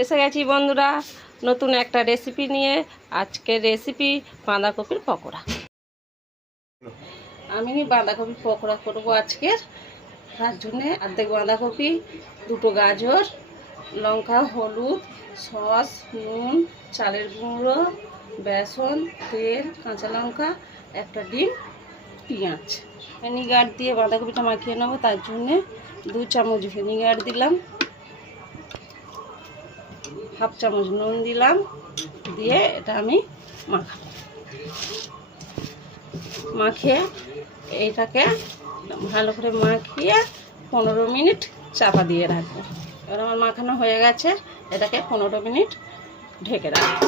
এসে গেছি বন্ধুরা নতুন একটা রেসিপি নিয়ে। আজকের রেসিপি বাঁধাকপির পকোড়া। আমি বাঁধাকপির পকোড়া করব আজকের। তার জন্যে অর্ধেক বাঁধাকপি, দুটো গাজর, লঙ্কা, হলুদ, সস, নুন, চালের গুঁড়ো, বেসন, তেল, কাঁচা লঙ্কা, একটা ডিম, পেঁয়াজ। ভিনিগার দিয়ে বাঁধাকপিটা মাখিয়ে নেবো। তার জন্যে 2 চামচ ভিনিগার দিলাম, হাফ চামচ নুন দিলাম, দিয়ে এটা আমি মাখিয়ে এইটাকে ভালো করে মাখিয়ে 15 মিনিট চাপা দিয়ে রাখবো। এবার আমার মাখানো হয়ে গেছে, এটাকে 15 মিনিট ঢেকে রাখবো।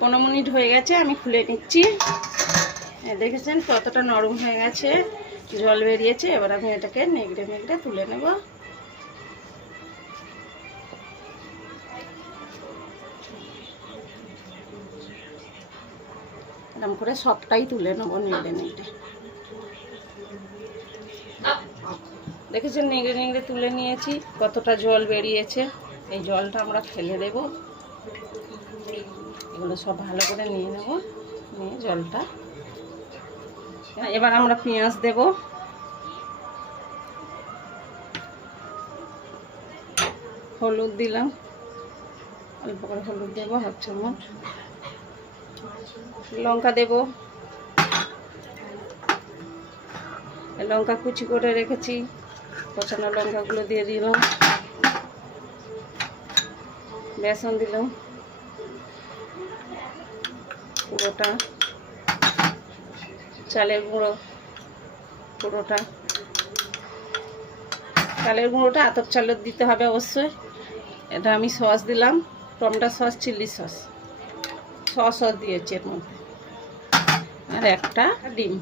15 মিনিট হয়ে গেছে, আমি খুলে নিচ্ছি। দেখেছেন কতটা নরম হয়ে গেছে, জল বেরিয়েছে। এবার আমি এটাকে নেগড়ে নেগড়ে তুলে নেব। এরকম করে সবটাই তুলে নেবো নেড়ে নেড়ে। দেখেছেন নেড়ে নেড়ে তুলে নিয়েছি, কতটা জল বেরিয়েছে। এই জলটা আমরা ফেলে দেব। এগুলো সব ভালো করে নিয়ে নেব, নিয়ে জলটা। এবার আমরা পেঁয়াজ দেব। হলুদ দিলাম, অল্প করে হলুদ দেবো, হাফ চামচ। লঙ্কা দেব, লঙ্কা কুচি করে রেখেছি, কচানো লঙ্কাগুলো দিয়ে দিলাম। বেসন দিলাম পুরোটা, চালের গুঁড়ো পুরোটা। চালের গুঁড়োটা আতপ চালের দিতে হবে অবশ্যই। এটা আমি সস দিলাম, tomato sauce, chilli sauce, sauce দিয়েছি এর মধ্যে। আর একটা ডিম।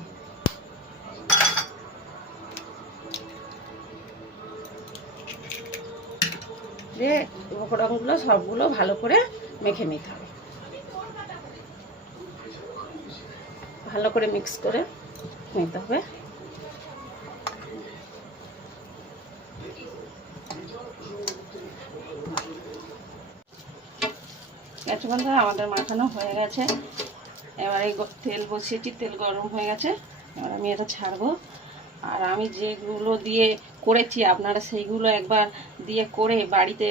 দিয়ে উপকরণগুলো সবগুলো ভালো করে মেখে নিতে হবে, ভালো করে মিক্স করে নিতে হবে। বন্ধুরা আমাদের মাখানো হয়ে গেছে। এবার এই তেল বসিয়েছি, তেল গরম হয়ে গেছে। এবার আমি এটা ছাড়বো। আর আমি যেগুলো দিয়ে করেছি আপনারা সেইগুলো একবার দিয়ে করে বাড়িতে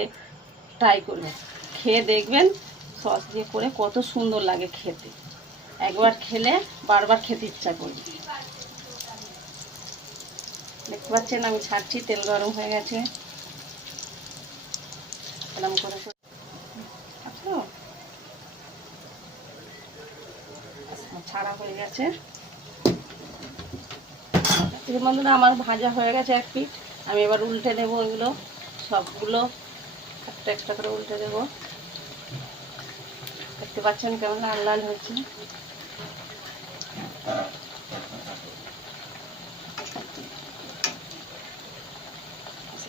ট্রাই করবেন, খেয়ে দেখবেন সস দিয়ে করে কত সুন্দর লাগে খেতে। একবার খেলে বারবার খেতে ইচ্ছা করবে। দেখতে পাচ্ছেন আমি ছাড়ছি, তেল গরম হয়ে গেছে। এরকম করে ছাড়া হয়ে গেছে। বন্ধুরা আমার ভাজা হয়ে গেছে এক পিঠ। আমি এবার উল্টে দেবো। এগুলো সবগুলো একটা একটা করে উল্টে দেবো। দেখতে পাচ্ছেন কেমন লাল লাল হয়েছে।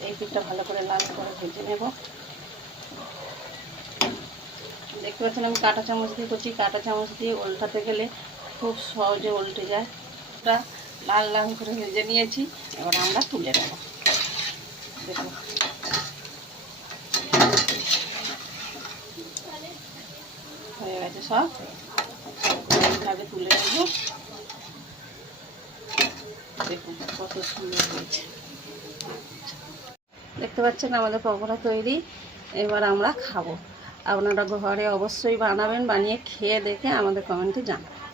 এই পিঠটা ভালো করে লাল করে ভেজে নেব। দেখতে পাচ্ছেন আমি কাঁটা চামচ দিয়ে করছি। কাঁটা চামচ দিয়ে উল্টাতে গেলে খুব সহজে উল্টে যায়। এটা লাল লাল করে ভেজে নিয়েছি, এবার আমরা তুলে নেব। দেখুন হয়ে গেছে সব, এইভাবে তুলে নেব। দেখুন কত সুন্দর হয়েছে। দেখতে পাচ্ছেন আমাদের পকোড়া তৈরি। এবার আমরা খাবো। আপনারা ঘরে অবশ্যই বানাবেন, বানিয়ে খেয়ে দেখে আমাদের কমেন্টে জানাবেন।